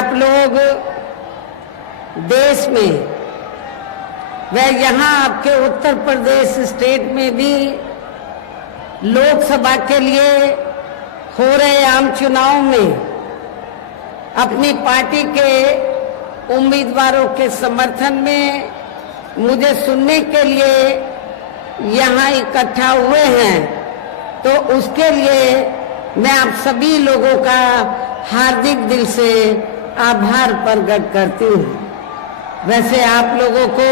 आप लोग देश में व यहाँ आपके उत्तर प्रदेश स्टेट में भी लोकसभा के लिए हो रहे आम चुनाव में अपनी पार्टी के उम्मीदवारों के समर्थन में मुझे सुनने के लिए यहाँ इकट्ठा हुए हैं, तो उसके लिए मैं आप सभी लोगों का हार्दिक दिल से आभार प्रकट करती हूँ। वैसे आप लोगों को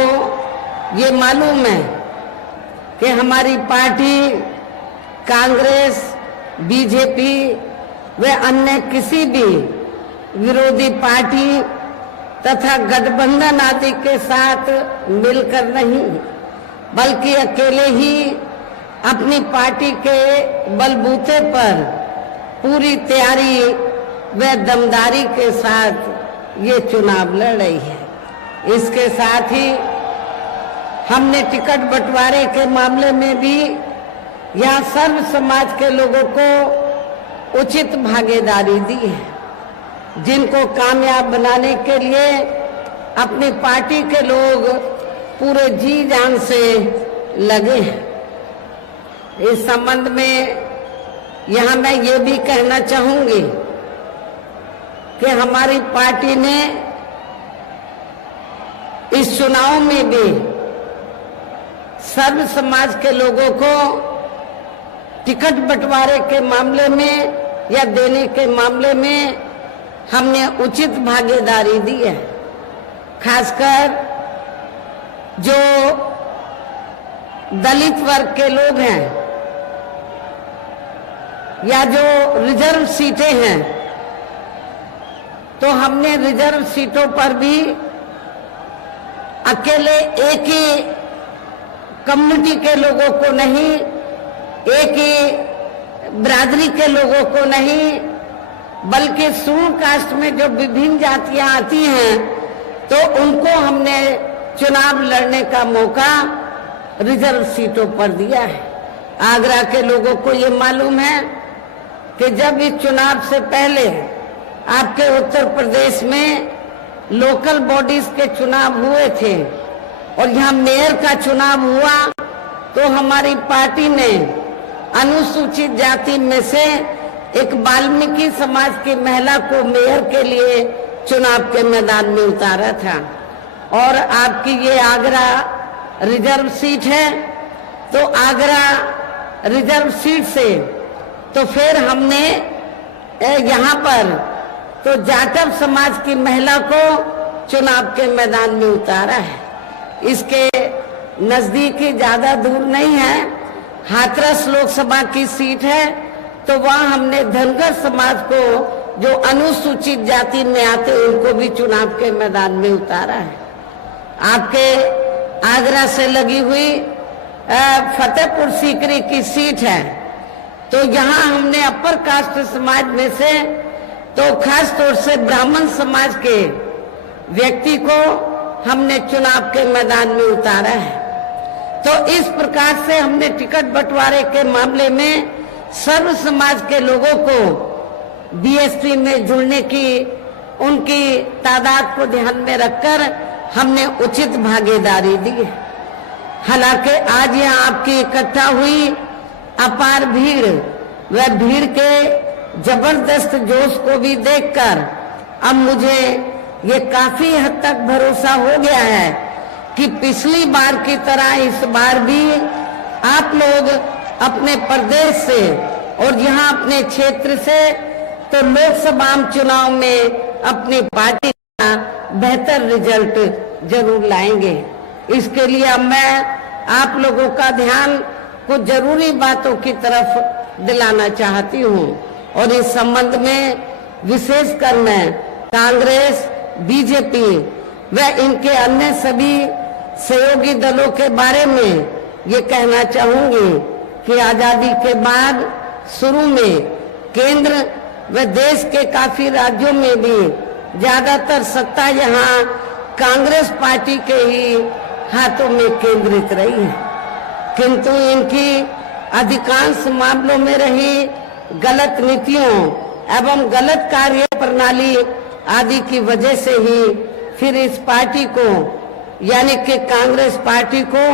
ये मालूम है कि हमारी पार्टी कांग्रेस, बीजेपी व अन्य किसी भी विरोधी पार्टी तथा गठबंधन आदि के साथ मिलकर नहीं, बल्कि अकेले ही अपनी पार्टी के बलबूते पर पूरी तैयारी व दमदारी के साथ ये चुनाव लड़ रही है। इसके साथ ही हमने टिकट बंटवारे के मामले में भी यहाँ सर्व समाज के लोगों को उचित भागीदारी दी है, जिनको कामयाब बनाने के लिए अपनी पार्टी के लोग पूरे जी जान से लगे हैं। इस संबंध में यहाँ मैं ये भी कहना चाहूंगी कि हमारी पार्टी ने इस चुनाव में भी सर्व समाज के लोगों को टिकट बंटवारे के मामले में या देने के मामले में हमने उचित भागीदारी दी है। खासकर जो दलित वर्ग के लोग हैं या जो रिजर्व सीटें हैं, तो हमने रिजर्व सीटों पर भी अकेले एक ही कम्युनिटी के लोगों को नहीं, एक ही बिरादरी के लोगों को नहीं, बल्कि शेड्यूल कास्ट में जो विभिन्न जातियां आती हैं, तो उनको हमने चुनाव लड़ने का मौका रिजर्व सीटों पर दिया है। आगरा के लोगों को ये मालूम है कि जब इस चुनाव से पहले आपके उत्तर प्रदेश में लोकल बॉडीज के चुनाव हुए थे और यहाँ मेयर का चुनाव हुआ, तो हमारी पार्टी ने अनुसूचित जाति में से एक वाल्मीकि समाज की महिला को मेयर के लिए चुनाव के मैदान में उतारा था। और आपकी ये आगरा रिजर्व सीट है, तो आगरा रिजर्व सीट से तो फिर हमने यहाँ पर तो जाटव समाज की महिला को चुनाव के मैदान में उतारा है। इसके नजदीक ही, ज्यादा दूर नहीं है, हाथरस लोकसभा की सीट है, तो वहां हमने धनगर समाज को जो अनुसूचित जाति में आते उनको भी चुनाव के मैदान में उतारा है। आपके आगरा से लगी हुई फतेहपुर सीकरी की सीट है, तो यहाँ हमने अपर कास्ट समाज में से तो खास तौर से ब्राह्मण समाज के व्यक्ति को हमने चुनाव के मैदान में उतारा है। तो इस प्रकार से हमने टिकट बंटवारे के मामले में सर्व समाज के लोगों को बीएसपी में जुड़ने की, उनकी तादाद को ध्यान में रखकर हमने उचित भागीदारी दी है। हालांकि आज यहाँ आपकी इकट्ठा हुई अपार भीड़, वह भीड़ के जबरदस्त जोश को भी देखकर अब मुझे ये काफी हद तक भरोसा हो गया है कि पिछली बार की तरह इस बार भी आप लोग अपने प्रदेश से और यहाँ अपने क्षेत्र से तो लोकसभा चुनाव में अपनी पार्टी का बेहतर रिजल्ट जरूर लाएंगे। इसके लिए अब मैं आप लोगों का ध्यान कुछ जरूरी बातों की तरफ दिलाना चाहती हूँ, और इस संबंध में विशेषकर मैं कांग्रेस, बीजेपी व इनके अन्य सभी सहयोगी दलों के बारे में ये कहना चाहूंगी कि आजादी के बाद शुरू में केंद्र व देश के काफी राज्यों में भी ज्यादातर सत्ता यहाँ कांग्रेस पार्टी के ही हाथों में केंद्रित रही है, किंतु इनकी अधिकांश मामलों में रही गलत नीतियों एवं गलत कार्य प्रणाली आदि की वजह से ही फिर इस पार्टी को यानी कि कांग्रेस पार्टी को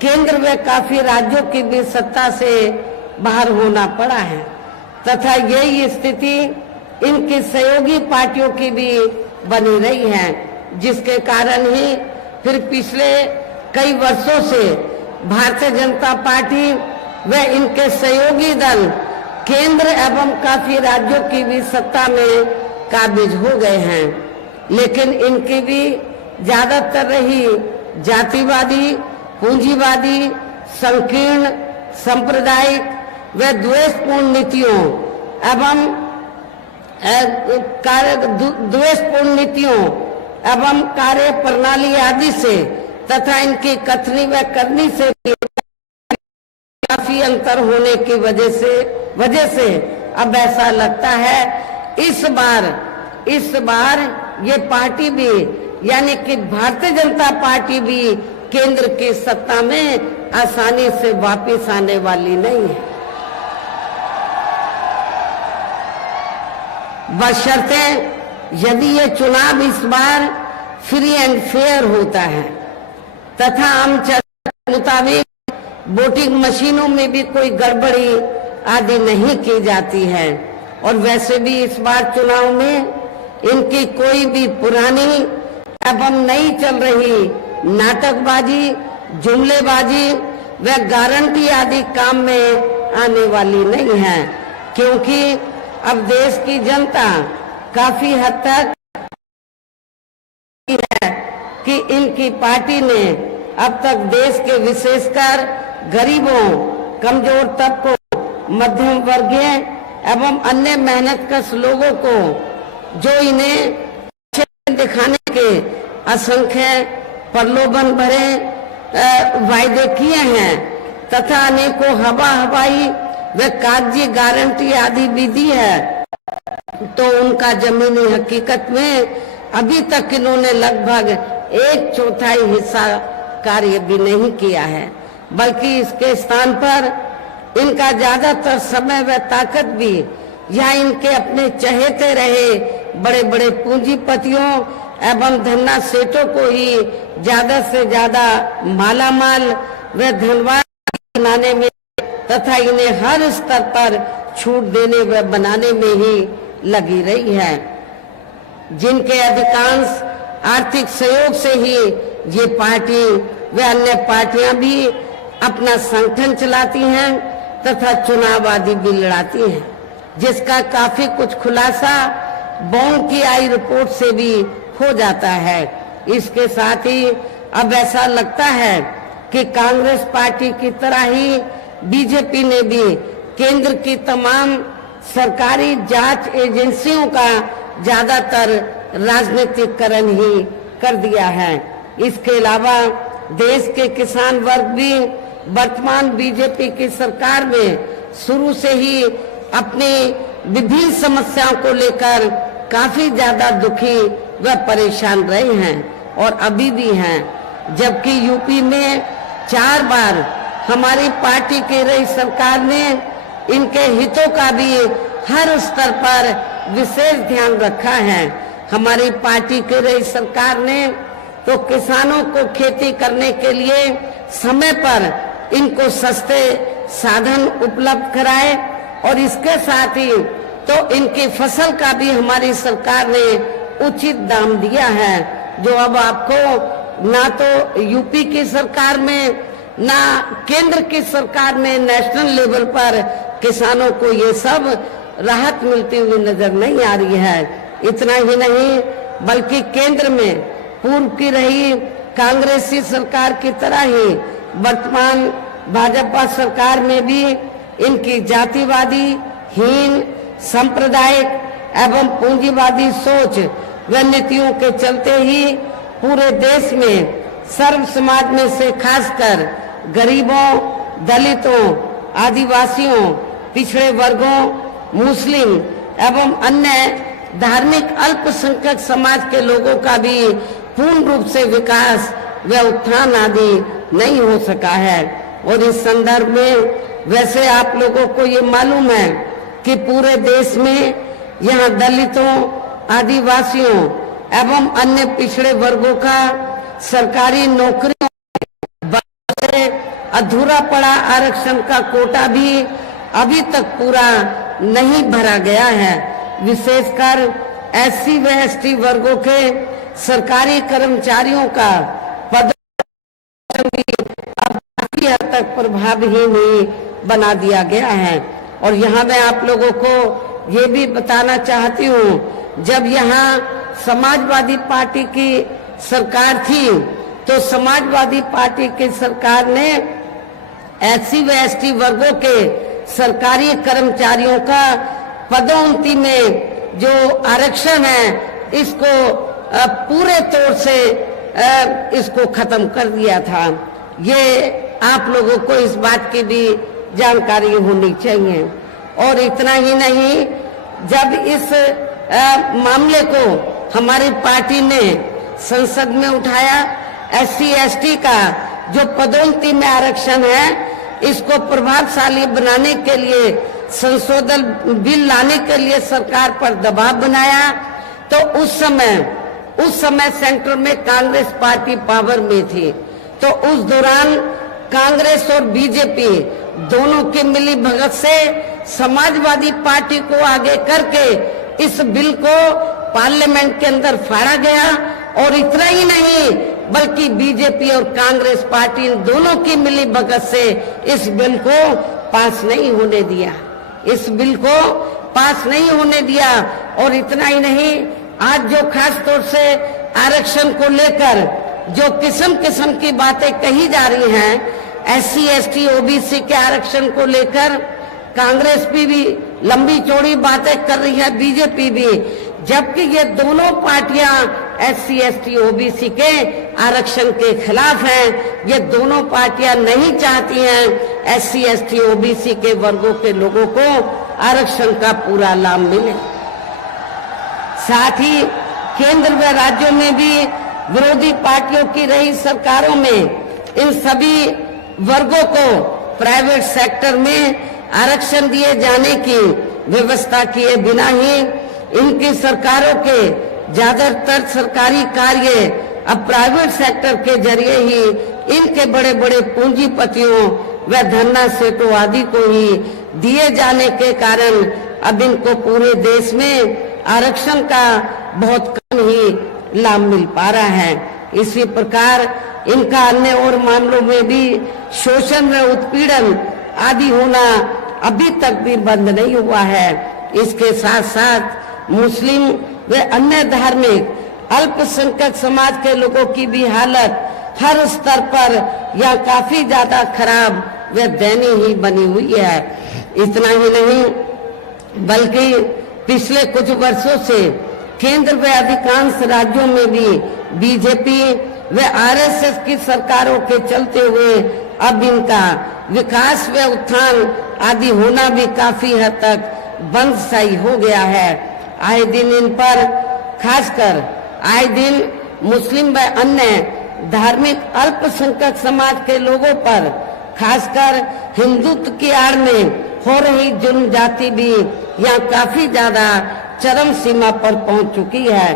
केंद्र व काफी राज्यों की भी सत्ता से बाहर होना पड़ा है तथा यही स्थिति इनकी सहयोगी पार्टियों की भी बनी रही है, जिसके कारण ही फिर पिछले कई वर्षों से भारतीय जनता पार्टी व इनके सहयोगी दल केंद्र एवं काफी राज्यों की भी सत्ता में काबिज हो गए हैं, लेकिन इनकी भी ज्यादातर रही जातिवादी, पूंजीवादी, संकीर्ण, सांप्रदायिक व द्वेषपूर्ण नीतियों एवं कार्य प्रणाली आदि से तथा इनकी कथनी व करनी से काफी अंतर होने की वजह से अब ऐसा लगता है इस बार ये पार्टी भी यानी कि भारतीय जनता पार्टी भी केंद्र की सत्ता में आसानी से वापस आने वाली नहीं है, बशर्ते यदि ये चुनाव इस बार फ्री एंड फेयर होता है तथा आम चर्चा के मुताबिक वोटिंग मशीनों में भी कोई गड़बड़ी आदि नहीं की जाती है और वैसे भी इस बार चुनाव में इनकी कोई भी पुरानी एवं नई चल रही नाटकबाजी, जुमलेबाजी व गारंटी आदि काम में आने वाली नहीं है, क्योंकि अब देश की जनता काफी हद तक है कि इनकी पार्टी ने अब तक देश के विशेषकर गरीबों, कमजोर तबकों, मध्यम वर्गीय एवं अन्य मेहनतकश लोगों को जो इन्हें दिखाने के असंख्य प्रलोभन भरे वायदे किए हैं तथा अनेकों हवाई व कागजी गारंटी आदि भी दी है, तो उनका जमीनी हकीकत में अभी तक इन्होंने लगभग 1/4 हिस्सा कार्य भी नहीं किया है, बल्कि इसके स्थान पर इनका ज्यादातर समय व ताकत भी या इनके अपने चहेते रहे बड़े बड़े पूंजीपतियों एवं धन्ना सेठों को ही ज्यादा से ज्यादा मालामाल व धनवान बनाने में तथा इन्हें हर स्तर पर छूट देने व बनाने में ही लगी रही है, जिनके अधिकांश आर्थिक सहयोग से ही ये पार्टी व अन्य पार्टियां भी अपना संगठन चलाती हैं तथा चुनाव आदि भी लड़ाती हैं, जिसका काफी कुछ खुलासा बॉन्ड की आई रिपोर्ट से भी हो जाता है। इसके साथ ही अब ऐसा लगता है कि कांग्रेस पार्टी की तरह ही बीजेपी ने भी केंद्र की तमाम सरकारी जांच एजेंसियों का ज्यादातर राजनीतिकरण ही कर दिया है। इसके अलावा देश के किसान वर्ग भी वर्तमान बीजेपी की सरकार में शुरू से ही अपनी विभिन्न समस्याओं को लेकर काफी ज्यादा दुखी व परेशान रहे हैं और अभी भी हैं, जबकि यूपी में 4 बार हमारी पार्टी की रही सरकार ने इनके हितों का भी हर स्तर पर विशेष ध्यान रखा है। हमारी पार्टी की रही सरकार ने तो किसानों को खेती करने के लिए समय पर इनको सस्ते साधन उपलब्ध कराए और इसके साथ ही तो इनकी फसल का भी हमारी सरकार ने उचित दाम दिया है, जो अब आपको ना तो यूपी की सरकार में ना केंद्र की सरकार में नेशनल लेवल पर किसानों को ये सब राहत मिलती हुई नजर नहीं आ रही है। इतना ही नहीं बल्कि केंद्र में पूर्व की रही कांग्रेसी सरकार की तरह ही वर्तमान भाजपा सरकार में भी इनकी जातिवादी, हीन, सांप्रदायिक एवं पूंजीवादी सोच व नीतियों के चलते ही पूरे देश में सर्व समाज में से खासकर गरीबों, दलितों, आदिवासियों, पिछड़े वर्गों, मुस्लिम एवं अन्य धार्मिक अल्पसंख्यक समाज के लोगों का भी पूर्ण रूप से विकास व उत्थान आदि नहीं हो सका है। और इस संदर्भ में वैसे आप लोगों को ये मालूम है कि पूरे देश में यहाँ दलितों, आदिवासियों एवं अन्य पिछड़े वर्गों का सरकारी नौकरियों से अधूरा पड़ा आरक्षण का कोटा भी अभी तक पूरा नहीं भरा गया है। विशेषकर एससी व एसटी वर्गों के सरकारी कर्मचारियों का पद भी अब काफी हद तक प्रभावहीन बना दिया गया है। और यहाँ मैं आप लोगों को ये भी बताना चाहती हूँ, जब यहाँ समाजवादी पार्टी की सरकार थी तो समाजवादी पार्टी की सरकार ने एससी व एसटी वर्गों के सरकारी कर्मचारियों का पदोन्नति में जो आरक्षण है इसको पूरे तौर से इसको खत्म कर दिया था। ये आप लोगों को इस बात की भी जानकारी होनी चाहिए। और इतना ही नहीं, जब इस मामले को हमारी पार्टी ने संसद में उठाया, एससी एसटी का जो पदोन्नति में आरक्षण है इसको प्रभावशाली बनाने के लिए संशोधन बिल लाने के लिए सरकार पर दबाव बनाया, तो उस समय सेंटर में कांग्रेस पार्टी पावर में थी। तो उस दौरान कांग्रेस और बीजेपी दोनों की मिली भगत से समाजवादी पार्टी को आगे करके इस बिल को पार्लियामेंट के अंदर फाड़ा गया। और इतना ही नहीं बल्कि बीजेपी और कांग्रेस पार्टी दोनों की मिली भगत से इस बिल को पास नहीं होने दिया, इस बिल को पास नहीं होने दिया। और इतना ही नहीं, आज जो खास तौर से आरक्षण को लेकर जो किस्म किस्म की बातें कही जा रही हैं, एससी एसटी ओबीसी के आरक्षण को लेकर कांग्रेस भी लंबी चौड़ी बातें कर रही है, बीजेपी भी, जबकि ये दोनों पार्टियां एससी एसटी ओबीसी के आरक्षण के खिलाफ हैं। ये दोनों पार्टियां नहीं चाहती हैं एससी एसटी ओबीसी के वर्गों के लोगों को आरक्षण का पूरा लाभ मिले। साथ ही केंद्र व राज्यों में भी विरोधी पार्टियों की रही सरकारों में इन सभी वर्गों को प्राइवेट सेक्टर में आरक्षण दिए जाने की व्यवस्था किए बिना ही इनकी सरकारों के ज्यादातर सरकारी कार्य अब प्राइवेट सेक्टर के जरिए ही इनके बड़े बड़े पूंजीपतियों व धन्ना सेठों आदि को ही दिए जाने के कारण अब इनको पूरे देश में आरक्षण का बहुत कम ही लाभ मिल पा रहा है। इसी प्रकार इनका अन्य और मामलों में भी शोषण व उत्पीड़न आदि होना अभी तक भी बंद नहीं हुआ है। इसके साथ साथ मुस्लिम व अन्य धार्मिक अल्पसंख्यक समाज के लोगों की भी हालत हर स्तर पर या काफी ज्यादा खराब व दयनीय ही बनी हुई है। इतना ही नहीं बल्कि पिछले कुछ वर्षों से केंद्र व अधिकांश राज्यों में भी बीजेपी व आरएसएस की सरकारों के चलते हुए अब इनका विकास व उत्थान आदि होना भी काफी हद तक बंद सा हो गया है। आए दिन इन पर खासकर आए दिन मुस्लिम व अन्य धार्मिक अल्पसंख्यक समाज के लोगों पर खासकर हिंदुत्व की आड़ में हो रही जुल्म जाति भी यहाँ काफी ज्यादा चरम सीमा पर पहुंच चुकी है।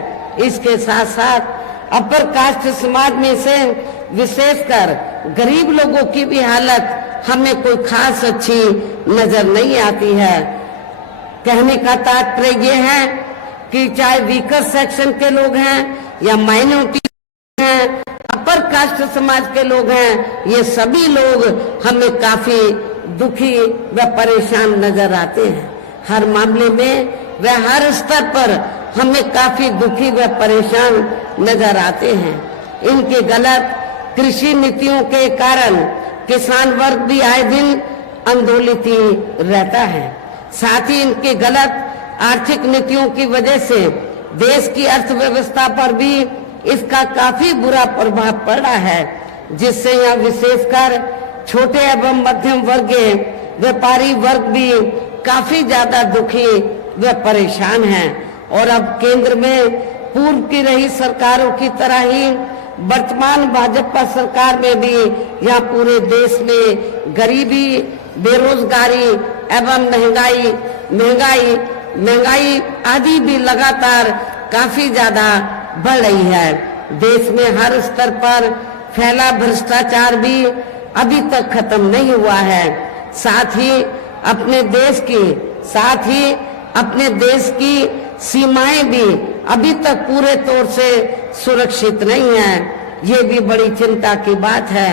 इसके साथ साथ अपर कास्ट समाज में से विशेषकर गरीब लोगों की भी हालत हमें कोई खास अच्छी नजर नहीं आती है। कहने का तात्पर्य ये है कि चाहे वीकर सेक्शन के लोग हैं या माइनॉरिटी हैं, अपर कास्ट समाज के लोग हैं, ये सभी लोग हमें काफी दुखी व परेशान नजर आते हैं। हर मामले में व हर स्तर पर हमें काफी दुखी व परेशान नजर आते हैं। इनके गलत कृषि नीतियों के कारण किसान वर्ग भी आए दिन आंदोलित ही रहता है। साथ ही इनके गलत आर्थिक नीतियों की वजह से देश की अर्थव्यवस्था पर भी इसका काफी बुरा प्रभाव पड़ रहा है, जिससे यहाँ विशेषकर छोटे एवं मध्यम वर्गीय व्यापारी वर्ग भी काफी ज्यादा दुखी व परेशान हैं। और अब केंद्र में पूर्व की रही सरकारों की तरह ही वर्तमान भाजपा सरकार में भी यहाँ पूरे देश में गरीबी, बेरोजगारी एवं महंगाई आदि भी लगातार काफी ज्यादा बढ़ रही है। देश में हर स्तर पर फैला भ्रष्टाचार भी अभी तक खत्म नहीं हुआ है। साथ ही अपने देश की सीमाएं भी अभी तक पूरे तौर से सुरक्षित नहीं है। ये भी बड़ी चिंता की बात है।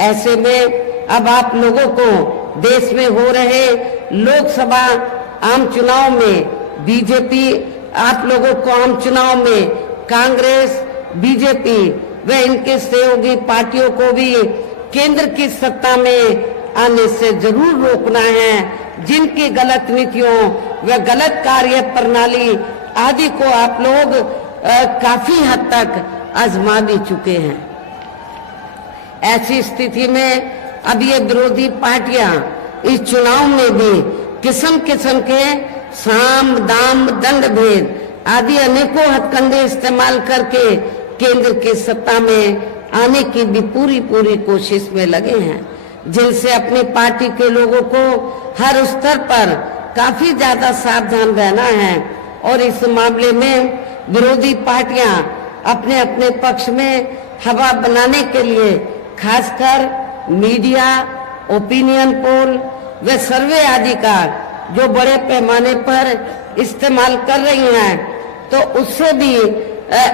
ऐसे में अब आप लोगों को देश में हो रहे लोकसभा आम चुनाव में बीजेपी, आप लोगों को आम चुनाव में कांग्रेस, बीजेपी व इनके सहयोगी पार्टियों को भी केंद्र की सत्ता में आने से जरूर रोकना है। जिनकी गलत नीतियों व गलत कार्य प्रणाली आदि को आप लोग काफी हद तक आजमा भी चुके हैं। ऐसी स्थिति में अब ये विरोधी पार्टियां इस चुनाव में भी किस्म किस्म के साम दाम दंड भेद आदि अनेकों हथकंडे इस्तेमाल करके केंद्र की सत्ता में आने की भी पूरी कोशिश में लगे हैं, जिनसे अपनी पार्टी के लोगों को हर स्तर पर काफी ज्यादा सावधान रहना है। और इस मामले में विरोधी पार्टियां अपने अपने पक्ष में हवा बनाने के लिए खासकर मीडिया, ओपिनियन पोल व सर्वे आदि का जो बड़े पैमाने पर इस्तेमाल कर रही हैं, तो उससे भी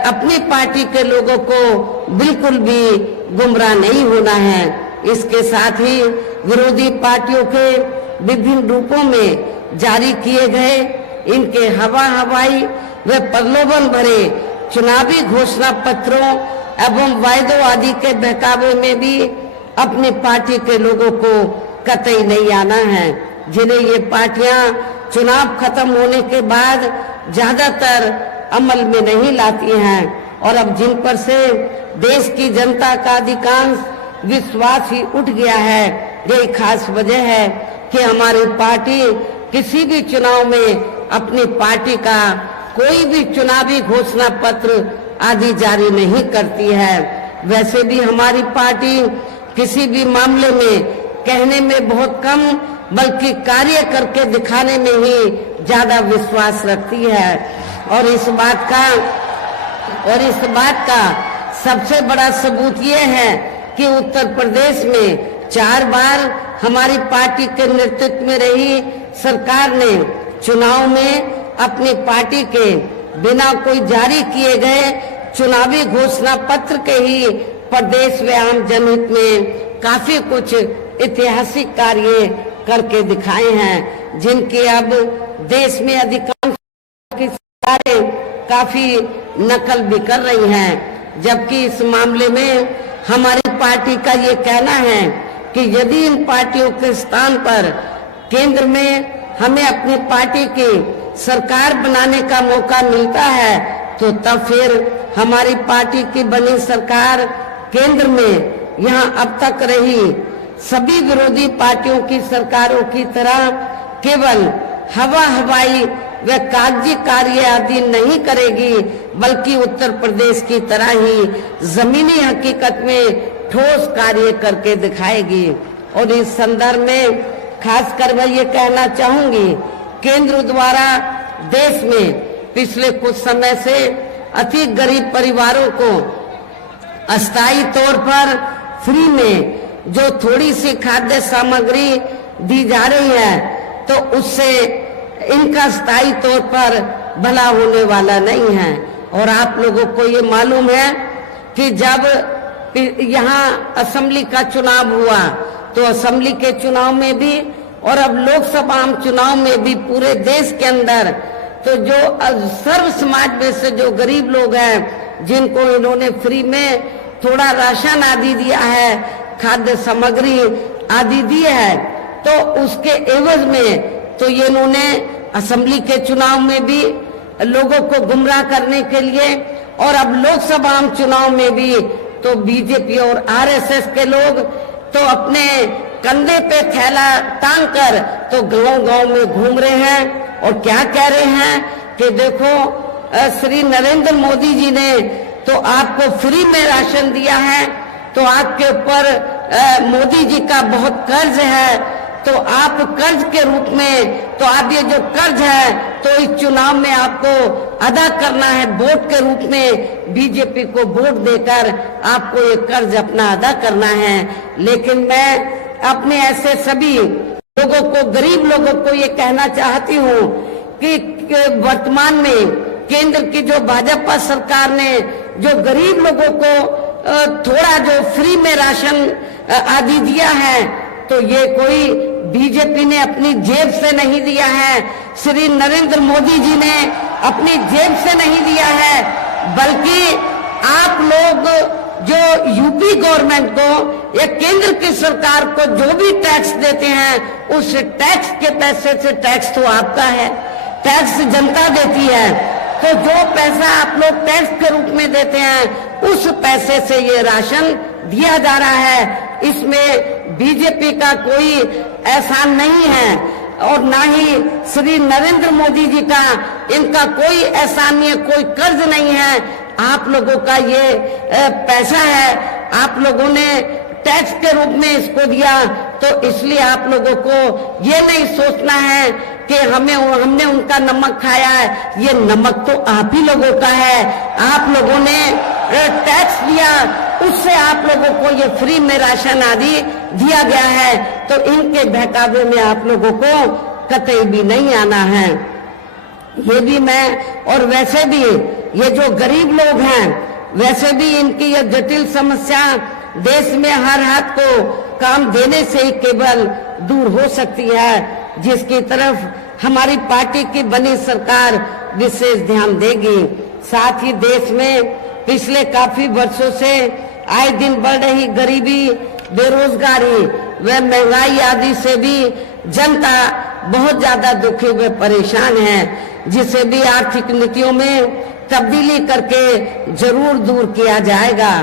अपनी पार्टी के लोगों को बिल्कुल भी गुमराह नहीं होना है। इसके साथ ही विरोधी पार्टियों के विभिन्न रूपों में जारी किए गए इनके हवाई व प्रलोभन भरे चुनावी घोषणा पत्रों एवं वायदों आदि के बहकावे में भी अपनी पार्टी के लोगों को कतई नहीं आना है, जिन्हें ये पार्टियां चुनाव खत्म होने के बाद ज्यादातर अमल में नहीं लाती हैं। और अब जिन पर से देश की जनता का अधिकांश विश्वास ही उठ गया है, यही खास वजह है कि हमारी पार्टी किसी भी चुनाव में अपनी पार्टी का कोई भी चुनावी घोषणा पत्र आदि जारी नहीं करती है। वैसे भी हमारी पार्टी किसी भी मामले में कहने में बहुत कम बल्कि कार्य करके दिखाने में ही ज्यादा विश्वास रखती है। और इस बात का सबसे बड़ा सबूत ये है कि उत्तर प्रदेश में 4 बार हमारी पार्टी के नेतृत्व में रही सरकार ने चुनाव में अपनी पार्टी के बिना कोई जारी किए गए चुनावी घोषणा पत्र के ही प्रदेश व आम जनहित में काफी कुछ ऐतिहासिक कार्य करके दिखाए हैं, जिनकी अब देश में अधिकांश की सरकारें काफी नकल भी कर रही हैं। जबकि इस मामले में हमारी पार्टी का ये कहना है कि यदि इन पार्टियों के स्थान पर केंद्र में हमें अपनी पार्टी की सरकार बनाने का मौका मिलता है, तो तब फिर हमारी पार्टी की बनी सरकार केंद्र में यहाँ अब तक रही सभी विरोधी पार्टियों की सरकारों की तरह केवल हवाई व कागजी कार्य आदि नहीं करेगी, बल्कि उत्तर प्रदेश की तरह ही जमीनी हकीकत में ठोस कार्य करके दिखाएगी। और इस संदर्भ में खासकर मैं ये कहना चाहूंगी, केंद्र द्वारा देश में पिछले कुछ समय से अति गरीब परिवारों को अस्थायी तौर पर फ्री में जो थोड़ी सी खाद्य सामग्री दी जा रही है, तो उससे इनका स्थायी तौर पर भला होने वाला नहीं है। और आप लोगों को ये मालूम है कि जब यहाँ असेंबली का चुनाव हुआ, तो असेंबली के चुनाव में भी और अब लोकसभा आम चुनाव में भी पूरे देश के अंदर तो जो सर्व समाज में से जो गरीब लोग हैं, जिनको इन्होंने फ्री में थोड़ा राशन आदि दिया है, खाद्य सामग्री आदि दी है, तो उसके एवज में तो ये इन्होंने असेंबली के चुनाव में भी लोगों को गुमराह करने के लिए और अब लोकसभा आम चुनाव में भी तो बीजेपी और आरएसएस के लोग तो अपने कंधे पे थैला टांग कर तो गांव-गांव में घूम रहे हैं और क्या कह रहे हैं कि देखो श्री नरेंद्र मोदी जी ने तो आपको फ्री में राशन दिया है, तो आपके ऊपर मोदी जी का बहुत कर्ज है, तो आप कर्ज के रूप में तो आप ये जो कर्ज है तो इस चुनाव में आपको अदा करना है। वोट के रूप में बीजेपी को वोट देकर आपको ये कर्ज अपना अदा करना है। लेकिन मैं अपने ऐसे सभी लोगों को, गरीब लोगों को ये कहना चाहती हूँ कि वर्तमान में केंद्र की जो भाजपा सरकार ने जो गरीब लोगों को थोड़ा जो फ्री में राशन आदि दिया है, तो ये कोई बीजेपी ने अपनी जेब से नहीं दिया है, श्री नरेंद्र मोदी जी ने अपनी जेब से नहीं दिया है, बल्कि आप लोग जो यूपी गवर्नमेंट को या केंद्र की सरकार को जो भी टैक्स देते हैं, उस टैक्स के पैसे से, टैक्स तो आपका है, टैक्स जनता देती है, तो जो पैसा आप लोग टैक्स के रूप में देते हैं उस पैसे से ये राशन दिया जा रहा है। इसमें बीजेपी का कोई एहसान नहीं है और ना ही श्री नरेंद्र मोदी जी का इनका कोई एहसान नहीं है, कोई कर्ज नहीं है। आप लोगों का ये पैसा है, आप लोगों ने टैक्स के रूप में इसको दिया, तो इसलिए आप लोगों को ये नहीं सोचना है कि हमने उनका नमक खाया है। ये नमक तो आप ही लोगों का है, आप लोगों ने टैक्स दिया, उससे आप लोगों को ये फ्री में राशन आदि दिया गया है, तो इनके बहकावे में आप लोगों को कतई भी नहीं आना है। ये भी मैं, और वैसे भी ये जो गरीब लोग हैं, वैसे भी इनकी ये जटिल समस्या देश में हर हाथ को काम देने से ही केवल दूर हो सकती है, जिसकी तरफ हमारी पार्टी की बनी सरकार विशेष ध्यान देगी। साथ ही देश में पिछले काफी वर्षों से आए दिन बढ़ रही गरीबी, बेरोजगारी व महंगाई आदि से भी जनता बहुत ज्यादा दुखी व परेशान है, जिसे भी आर्थिक नीतियों में तब्दीली करके जरूर दूर किया जाएगा।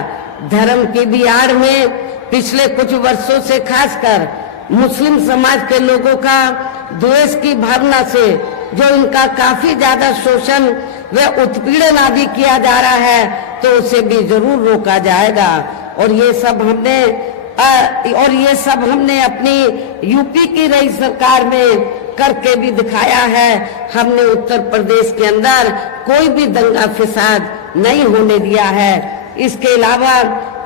धर्म की भी आड़ में पिछले कुछ वर्षों से खासकर मुस्लिम समाज के लोगों का द्वेष की भावना से जो इनका काफी ज्यादा शोषण व उत्पीड़न आदि किया जा रहा है, तो उसे भी जरूर रोका जाएगा। और ये सब हमने अपनी यूपी की रही सरकार में करके भी दिखाया है। हमने उत्तर प्रदेश के अंदर कोई भी दंगा फसाद नहीं होने दिया है। इसके अलावा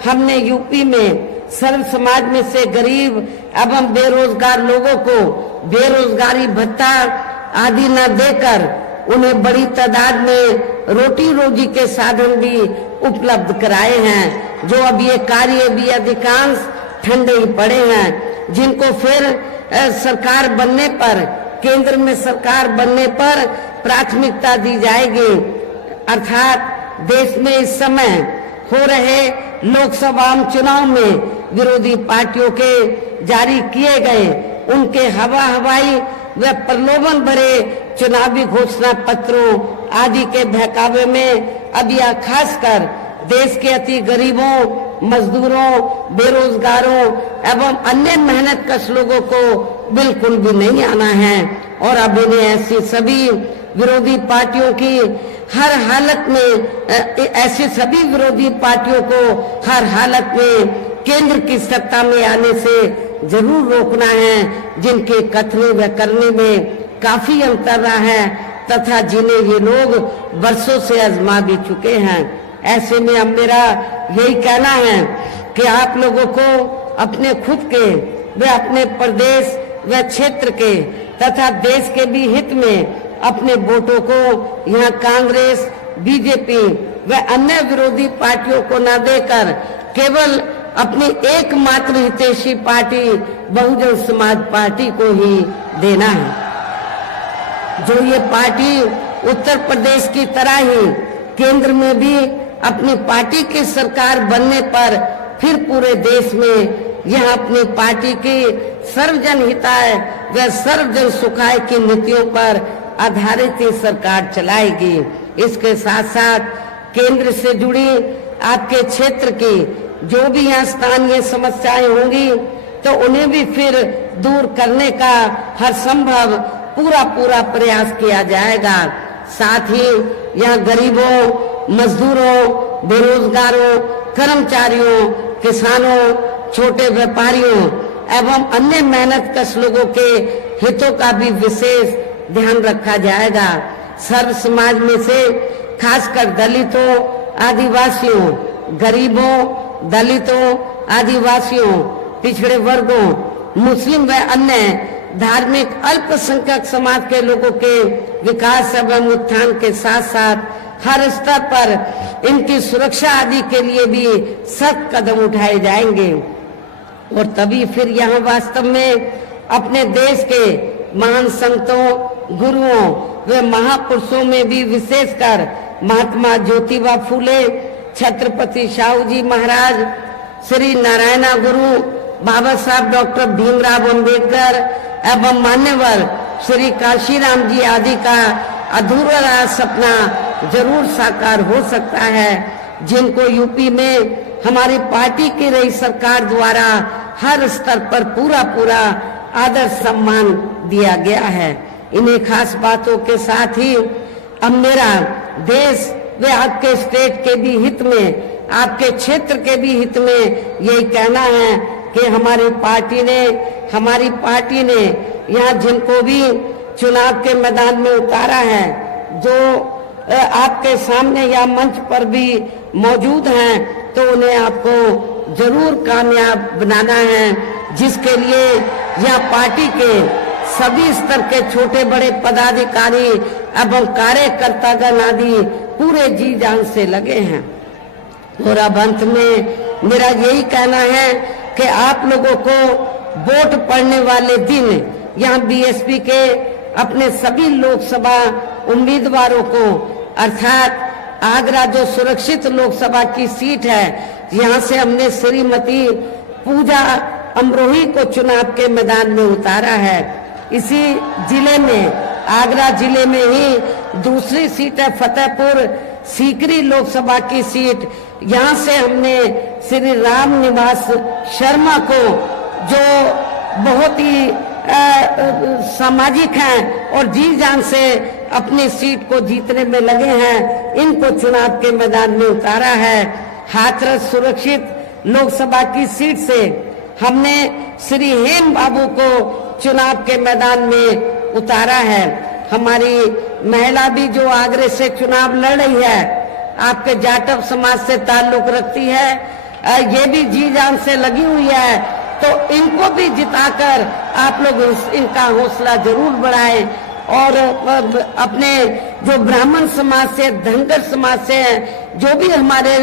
हमने यूपी में सर्व समाज में से गरीब एवं बेरोजगार लोगों को बेरोजगारी भत्ता आदि न देकर उन्हें बड़ी तादाद में रोटी रोजी के साधन भी उपलब्ध कराए हैं, जो अब ये कार्य भी अधिकांश ठंडे ही पड़े हैं, जिनको फिर सरकार बनने पर, केंद्र में सरकार बनने पर प्राथमिकता दी जाएगी। अर्थात देश में इस समय हो रहे लोकसभा चुनाव में विरोधी पार्टियों के जारी किए गए उनके हवाई व प्रलोभन भरे चुनावी घोषणा पत्रों आदि के बहकावे में अब यह खासकर देश के अति गरीबों, मजदूरों, बेरोजगारों एवं अन्य मेहनत कश लोगों को बिल्कुल भी नहीं आना है। और अब इन्हें ऐसी सभी विरोधी पार्टियों की हर हालत में, ऐसी सभी विरोधी पार्टियों को हर हालत में केंद्र की सत्ता में आने से जरूर रोकना है, जिनके कथने व करने में काफी अंतर रहा है तथा जिन्हें ये लोग वर्षों से आजमा भी चुके हैं। ऐसे में अब मेरा यही कहना है कि आप लोगों को अपने खुद के व अपने प्रदेश व क्षेत्र के तथा देश के भी हित में अपने वोटों को यहाँ कांग्रेस, बीजेपी व अन्य विरोधी पार्टियों को न देकर केवल अपनी एकमात्र हितैषी पार्टी बहुजन समाज पार्टी को ही देना है। जो ये पार्टी उत्तर प्रदेश की तरह ही केंद्र में भी अपनी पार्टी की सरकार बनने पर फिर पूरे देश में यह अपनी पार्टी की सर्वजन हिताय व सर्वजन सुखाय की नीतियों पर आधारित ही सरकार चलाएगी। इसके साथ साथ केंद्र से जुड़ी आपके क्षेत्र की जो भी यहाँ स्थानीय समस्याएं होंगी तो उन्हें भी फिर दूर करने का हर संभव पूरा प्रयास किया जाएगा। साथ ही यहाँ गरीबों, मजदूरों, बेरोजगारों, कर्मचारियों, किसानों, छोटे व्यापारियों एवं अन्य मेहनत कश लोगों के हितों का भी विशेष ध्यान रखा जाएगा। सर्व समाज में से खासकर दलितों, आदिवासियों, गरीबों, दलितों, आदिवासियों, पिछड़े वर्गों, मुस्लिम व अन्य धार्मिक अल्पसंख्यक समाज के लोगों के विकास एवं उत्थान के साथ साथ हर स्तर पर इनकी सुरक्षा आदि के लिए भी सख्त कदम उठाए जाएंगे। और तभी फिर यहाँ वास्तव में अपने देश के महान संतों, गुरुओं व महापुरुषों में भी विशेषकर महात्मा ज्योतिबा फूले, छत्रपति शाहू जी महाराज, श्री नारायणा गुरु, बाबा साहब डॉक्टर भीमराव अंबेडकर एवं मान्यवर श्री काशीराम जी आदि का अधूरा सपना जरूर साकार हो सकता है, जिनको यूपी में हमारी पार्टी की रही सरकार द्वारा हर स्तर पर पूरा आदर सम्मान दिया गया है। इन्हीं खास बातों के साथ ही अब मेरा देश व आपके स्टेट के भी हित में, आपके क्षेत्र के भी हित में यही कहना है कि हमारी पार्टी ने यहाँ जिनको भी चुनाव के मैदान में उतारा है, जो आपके सामने या मंच पर भी मौजूद हैं, तो उन्हें आपको जरूर कामयाब बनाना है, जिसके लिए यह पार्टी के सभी स्तर के छोटे बड़े पदाधिकारी एवं कार्यकर्तागण आदि पूरे जी जान से लगे हैं। और अब अंत में मेरा यही कहना है कि आप लोगों को वोट पड़ने वाले दिन यहाँ बीएसपी के अपने सभी लोकसभा उम्मीदवारों को, अर्थात आगरा जो सुरक्षित लोकसभा की सीट है, यहाँ से हमने श्रीमती पूजा अमरोही को चुनाव के मैदान में उतारा है। इसी जिले में, आगरा जिले में ही दूसरी सीट है फतेहपुर सीकरी लोकसभा की सीट। यहाँ से हमने श्री राम निवास शर्मा को, जो बहुत ही सामाजिक हैं और जी जान से अपनी सीट को जीतने में लगे हैं, इनको चुनाव के मैदान में उतारा है। हाथरस सुरक्षित लोकसभा की सीट से हमने श्री हेम बाबू को चुनाव के मैदान में उतारा है। हमारी महिला भी जो आगरे से चुनाव लड़ रही है, आपके जाटव समाज से ताल्लुक रखती है, ये भी जी जान से लगी हुई है, तो इनको भी जिताकर आप लोग इनका हौसला जरूर बढ़ाएं। और अपने जो ब्राह्मण समाज से, धनगर समाज से हैं, जो भी हमारे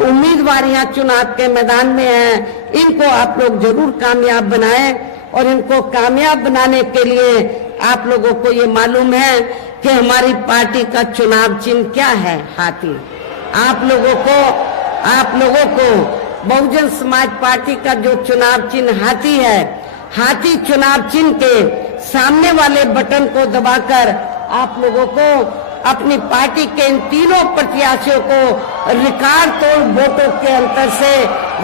उम्मीदवार यहाँ चुनाव के मैदान में हैं, इनको आप लोग जरूर कामयाब बनाएं। और इनको कामयाब बनाने के लिए आप लोगों को ये मालूम है कि हमारी पार्टी का चुनाव चिन्ह क्या है, हाथी। आप लोगों को बहुजन समाज पार्टी का जो चुनाव चिन्ह हाथी है, हाथी चुनाव चिन्ह के सामने वाले बटन को दबाकर आप लोगों को अपनी पार्टी के इन तीनों प्रत्याशियों को रिकॉर्ड तोड़ वोटों के अंतर से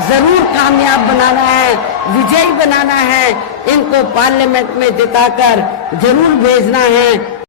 जरूर कामयाब बनाना है, विजयी बनाना है। इनको पार्लियामेंट में जिताकर जरूर भेजना है।